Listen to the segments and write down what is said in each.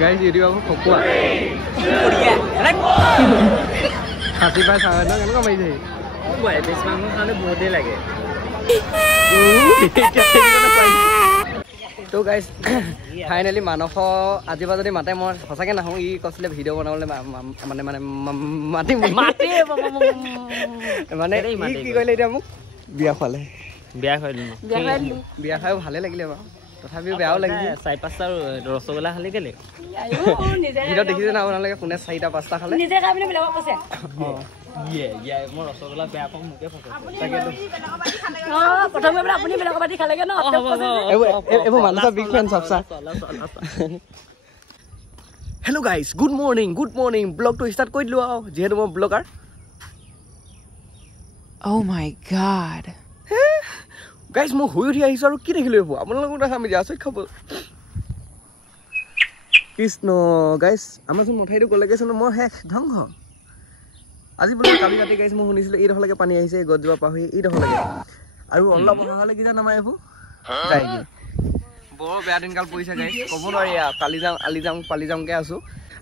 Guys YouTube আকৌ খকুৱা খাচী পাই চাই ন কেনেকুৱা মাৰিছে বেছ মাংস খালে বহুতেই লাগে তো গাইজ ফাইনেলি মানস আজিৰ পৰা যদি মাতে মই সঁচাকৈ নাহোঁ ই কৈছিলে ভিডিঅ' বনাবলৈ মাতিম মানে ই কি কৰিলে এতিয়া মোক বিয়া খোৱালে বিয়া খাই ভালে লাগিলে বাৰু তথাপিও বেয়াও লাগিছে 4-5টা ৰসগোল্লা খালি কেলে ভিডিঅ' দেখিছে না আপোনালোকে কোনে 4টা 5টা খালে মই ৰসগোল্লা বেয়া পাওঁ মোকে হেল্ল' গাইজ গুড মৰ্ণিং ব্লগটো ষ্টাৰ্ট কৰি দিলোঁ আৰু যিহেতু মই blogger Oh my god. Guys মই শুই উঠি আহিছোঁ আৰু কি দেখিলোঁ এইবোৰ আপোনালোকক দেখা আমি আচৰিত খাব কৃষ্ণ গাইজ আমাৰচোন মঠাইটো গ'লেগৈ চোন মই শেষ ধ্বংস আজি বোলে কালি ৰাতি গাইজ মই শুনিছিলোঁ এইডোখৰলৈকে পানী আহিছে গছজোপা পাহৰি এইডোখৰলৈকে আৰু অলপ অহা হ'লে কি জানো আমাৰ এইবোৰ যায়গৈ বৰ বেয়া দিনকাল পৰিছে গাইজ ক'ব নোৱাৰি কালি যাওঁ পালি যাওঁকৈ আছোঁ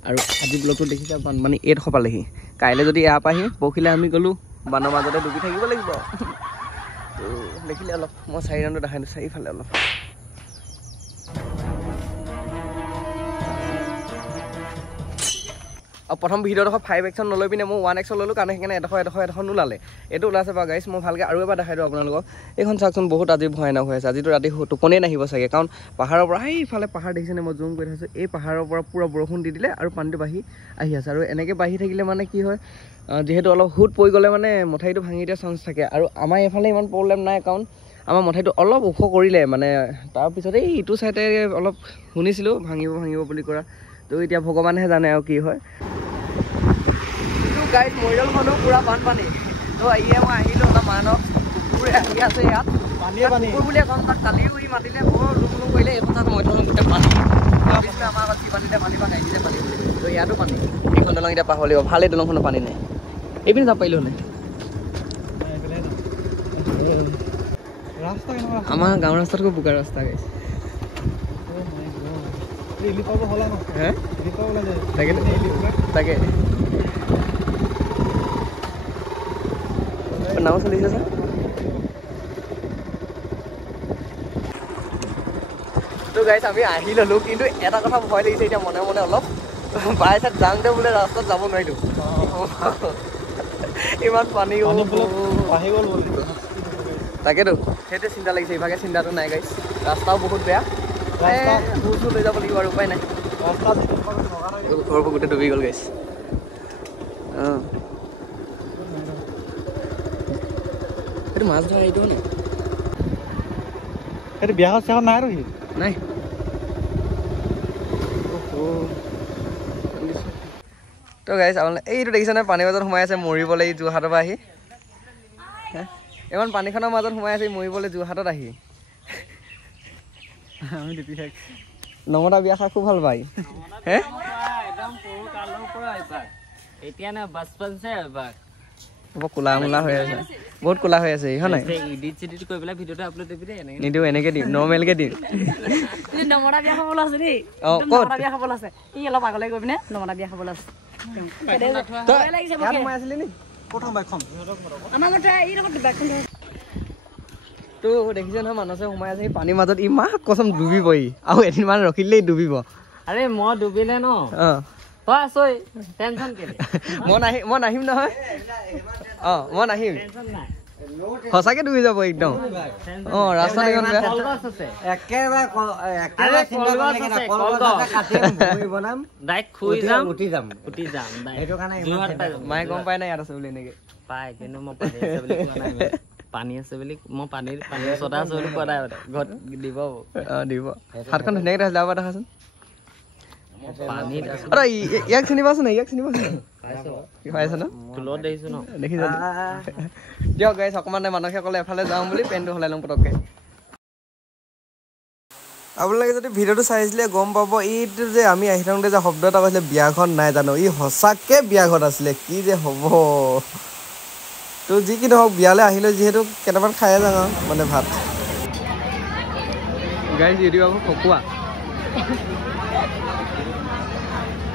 আৰু আজি ব্লগটো দেখিছে বানপানী এইডোখৰ পালেহি কাইলৈ যদি এয়া পাহি পৰহিলৈ আমি গ'লোঁ বানৰ মাজতে ডুবি থাকিব লাগিব তো দেখিলে অলপ মই 4 ৰাউণ্ডত দেখাই দিওঁ চাৰিফালে অলপ আৰু প্ৰথম ভিডিঅ'ডোখৰ 5 এক্সন নলৈ পিনে মই 1 এক্সন ল'লোঁ কাৰণ সেইকাৰণে এডোখৰ নোলালে এইটো ওলাইছে বাৰু গাইজ মই ভালকৈ আৰু এবাৰ দেখাই দিওঁ আপোনালোকক এইখন চাওকচোন বহুত আজি ভয়ানক হৈ আছে আজিতো ৰাতি টোপনিয়ে নাহিব চাগে কাৰণ পাহাৰৰ পৰা সেইফালে পাহাৰ দেখিছেনে মই জুম কৰি থৈছোঁ এই পাহাৰৰ পৰা পূৰা বৰষুণ দি দিলে আৰু পানীটো বাঢ়ি আহি আছে আৰু এনেকৈ বাঢ়ি থাকিলে মানে কি হয় যিহেতু অলপ সোঁত পৰি গ'লে মানে মঠাইটো ভাঙি দিয়া চান্স থাকে আৰু আমাৰ এইফালে ইমান প্ৰব্লেম নাই কাৰণ আমাৰ মঠাইটো অলপ ওখ কৰিলে মানে তাৰপিছত এই ইটো চাইডে অলপ শুনিছিলোঁ ভাঙিব বুলি কৰা তো এতিয়া ভগৱানেহে জানে আৰু কি হয় গাইজ মৰিয়লখনো পূৰা বানপানী তো মই আহিলোঁ অলপ মানস কুকুৰে আহি আছে ইয়াত কুকুৰ বুলিয়ে ক'ম তাক কালিও ই মাতিলে বৰ লুং কৰিলে এই কথাত মই থলোঁ গোটেই পানী ভাবিছিলোঁ আমাৰ আগত কি পানীতে পানী পানী আহিছে পানী তো ইয়াতো পানী এইখন দলং এতিয়া পাহৰিব ভাল এই দলংখনৰ পানী নাই এইপিনে যাব পাৰিলোঁ নে আমাৰ গাঁৱৰ ৰাস্তাতকৈ বোকা ৰাস্তা গাইছে তাকে নাও চলিছে ছাৰ তো গাইজ আমি আহি ল'লোঁ কিন্তু এটা কথা ভয় লাগিছে এতিয়া মনে মনে অলপ বাই চাইড যাওঁতে বোলে ৰাস্তাত যাব নোৱাৰিলোঁ ইমান পানী আহি গ'ল তাকেতো সেইটোৱে চিন্তা লাগিছে ইভাগে চিন্তাটো নাই গাইজ ৰাস্তাও বহুত বেয়া বুজটো লৈ যাব লাগিব আৰু উপায় নাই ঘৰবোৰ গোটেই ডুবি গ'ল গাইজ অঁ সেইটো মাছ ধৰা এইটো নে সেইটো বিয়া চেয়া নাই আৰু নাই তো গাইজ আপোনালোকে এইটো দেখিছেনে পানীৰ মাজত সোমাই আছে মৰিবলৈ যোৰহাটৰ পৰা আহি ইমান পানীখনৰ মাজত সোমাই আছে মৰিবলৈ যোৰহাটত আহি নমতা বিয়া খাই খুব ভাল পাই হে কোলা মোলা হৈ আছে বহুত কোলা হৈ আছে হয় নাই নিদিওঁ এনেকৈ দিম নৰ্মেলকৈ দিম নমতা বিয়া খাবলৈ আছে দেই নমতা বিয়া খাবলৈ আছে ই অলপ আগলৈ গৈ পিনে নমতা বিয়া খাবলৈ আছে তো দেখিছে নহয় মানুহে সোমাই আছে পানীৰ মাজত ইমান কচম ডুবিবই আৰু এদিনমান ৰখিলেই ডুবিব আৰে মই ডুবিলে ন মই নাহিম নহয় মই নাহিম সঁচাকে ডুবি যাব একদম ৰাস্তা মায়ে গম পাই নাই ইয়াত আছে বুলি এনেকে পাই কিন্তু মই পানী আছে বুলি মই পানীৰ ওচৰতে আছো বুলি কোৱা নাই ঘৰত দিব হাতখন ধুনীয়াকে যাব পৰা দেখাচোন পানীত ইয়াক চিনি পাইছ নাই দিয়ক গাইছ অকণমান মানুহে ক'লে এফালে যাওঁ বুলি পেণ্টটো সলাই লওঁ পটককৈ আপোনালোকে যদি ভিডিঅ'টো চাইছিলে গম পাব এইটো যে আমি আহি থাকোঁতে যে শব্দ এটা কৈছিলে বিয়াখন নাই জানো ই সঁচাকৈ বিয়াখন আছিলে কি যে হ'ব তো যি কি নহওক বিয়ালৈ আহিলোঁ যিহেতু কেইটামান খাই যাওঁ মানে ভাত গাইজ ইউটিউব আকৌ খকুৱা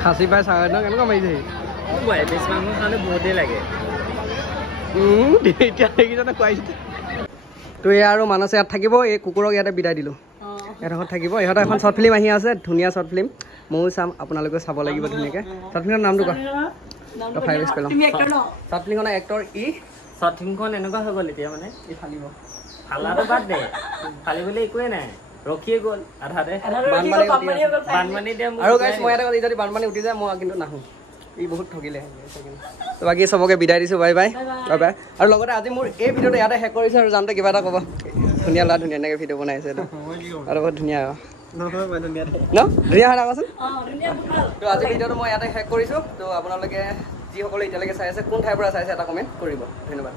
খাচী পাই চাই ন কেনেকুৱা মাৰিছে বেছ মাংসৰ কাৰণে বহুতেই লাগে এতিয়া সেইকেইজনে খুৱাইছে তো এয়া আৰু মানছে ইয়াত থাকিব এই কুকুৰক ইয়াতে বিদায় দিলোঁ এডোখৰত থাকিব ইহঁতৰ এখন শ্বৰ্ট ফিল্ম আহি আছে ধুনীয়া শ্বৰ্ট ফিল্ম ময়ো চাম আপোনালোকেও চাব লাগিব ধুনীয়াকৈ শ্বৰ্ট ফিল্মৰ নামটো কোৱা শ্বৰ্ট ফিল্মখনৰ এক্টৰ শ্বৰ্ট ফিল্মখন এনেকুৱা হৈ গ'ল এতিয়া মানে ই ফালিব ফালাটো বাদ দে ফালিবলৈ একোৱে নাই ৰখিয়ে গ'ল আধাতে বানপানী এতিয়া আৰু গাইছ মই এটা যদি বানপানী উঠি যায় মই কিন্তু নাহোঁ ই বহুত ঠগিলে তো বাকী চবকে বিদায় দিছোঁ বাই বাই বাই বাই আৰু লগতে আজি মোৰ এই ভিডিঅ'টো ইয়াতে শেষ কৰিছোঁ আৰু যাওঁতে কিবা এটা ক'ব ধুনীয়া ল'ৰা ধুনীয়া এনেকৈ ভিডিঅ' বনাইছে আৰু বহুত ধুনীয়া ন ধুনীয়া হয় নাকচোন তো আজি ভিডিঅ'টো মই ইয়াতে শেষ কৰিছোঁ তো আপোনালোকে যিসকলে এতিয়ালৈকে চাই আছে কোন ঠাইৰ পৰা চাইছে এটা কমেণ্ট কৰিব ধন্যবাদ